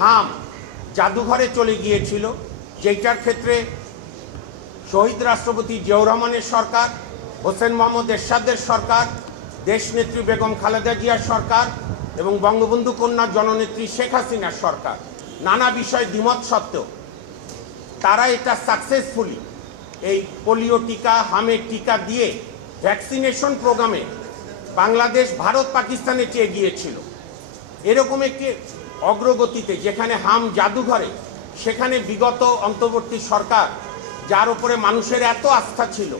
হাম জাদুঘরে চলে গিয়েছিল, যেটার ক্ষেত্রে শহীদ রাষ্ট্রপতি জিয়াউর রহমানের সরকার, হোসেন মোহাম্মদ এরশাদের সরকার, দেশনেত্রী বেগম খালেদা জিয়ার সরকার এবং বঙ্গবন্ধু কন্যা জননেত্রী শেখ হাসিনার সরকার নানা বিষয়ে দ্বিমত সত্ত্বেও তারা এটা সাকসেসফুলি এই পোলিও টিকা, হামের টিকা দিয়ে ভ্যাকসিনেশন প্রোগ্রামে বাংলাদেশ ভারত পাকিস্তানে চেয়ে গিয়েছিল। এরকম একটি অগ্রগতিতে যেখানে হাম জাদুঘরে, সেখানে বিগত অন্তর্বর্তী সরকার যার উপরে মানুষের এত আস্থা ছিল,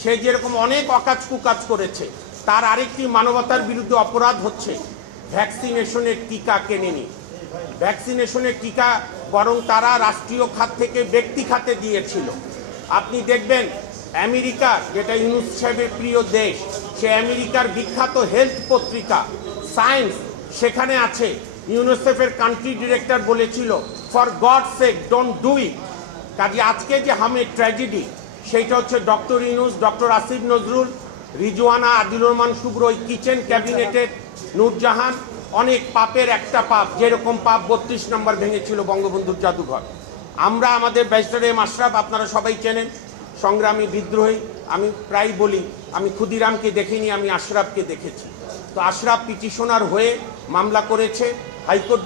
সে যেরকম অনেক অকাজ কুকাজ করেছে, তার আরেকটি মানবতার বিরুদ্ধে অপরাধ হচ্ছে ভ্যাকসিনেশনের টিকা কেনেনি। ভ্যাকসিনেশনের টিকা বরং তারা রাষ্ট্রীয় খাত থেকে ব্যক্তি খাতে দিয়েছিল। আপনি দেখবেন আমেরিকা, যেটা ইউনুস সাহেবের প্রিয় দেশ, সে আমেরিকার বিখ্যাত হেলথ পত্রিকা সায়েন্স, সেখানে আছে ইউনিসেফের কান্ট্রি ডিরেক্টর বলেছিল, for God sake don't do it. কাজে আজকে যে হামের ট্র্যাজেডি, সেইটা হচ্ছে ডক্টর ইউনুস, ডক্টর আসিফ নজরুল, রিজওয়ানা, আদিলুর রহমান শুভ্র, ওই কিচেন ক্যাবিনেটের নূরজাহান, অনেক পাপের একটা পাপ, যেরকম পাপ 32 নম্বর ভেঙেছিল বঙ্গবন্ধুর জাদুঘর। আমরা আমাদের ব্যারিস্টার এম আশরাফ, আপনারা সবাই চেনেন, সংগ্রামী বিদ্রোহী। আমি প্রায় বলি, আমি ক্ষুদিরামকে দেখিনি, আমি আশরাফকে দেখেছি। তো আশরাফ পিটিশনার হয়ে মামলা করেছে হাইকোর্ট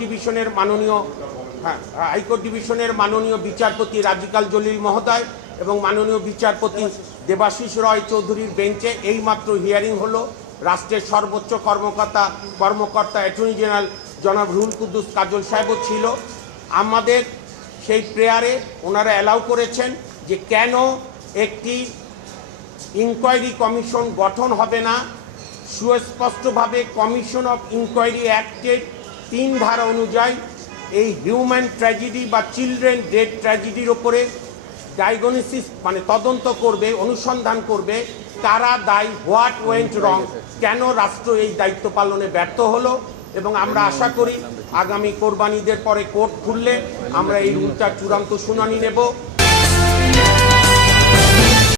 ডিভিশনের মাননীয় বিচারপতি রাজিকাল জলিল মহোদয় এবং মাননীয় বিচারপতি দেবাশিস রয় চৌধুরীর বেঞ্চে। এইমাত্র হিয়ারিং হলো। রাষ্ট্রের সর্বোচ্চ কর্মকর্তা অ্যাটর্নি জেনারেল জনাব রুহুল কুদ্দুস কাজল সাহেবও ছিল। আমাদের সেই প্রেয়ারে ওনারা অ্যালাউ করেছেন যে কেন একটি ইনকোয়ারি কমিশন গঠন হবে না। সুস্পষ্টভাবে কমিশন অফ ইনকোয়ারি অ্যাক্টের 3 ধারা অনুযায়ী এই হিউম্যান ট্র্যাজেডি বা চিলড্রেন ডেথ ট্র্যাজেডির ওপরে ডায়াগনোসিস, মানে তদন্ত করবে, অনুসন্ধান করবে কারা দায়ী, হোয়াট ওয়েন্ট রং, কেন রাষ্ট্র এই দায়িত্ব পালনে ব্যর্থ হলো। এবং আমরা আশা করি আগামী কোরবানিদের পরে কোর্ট খুললে আমরা এই রুলটা চূড়ান্ত শুনানি নেব।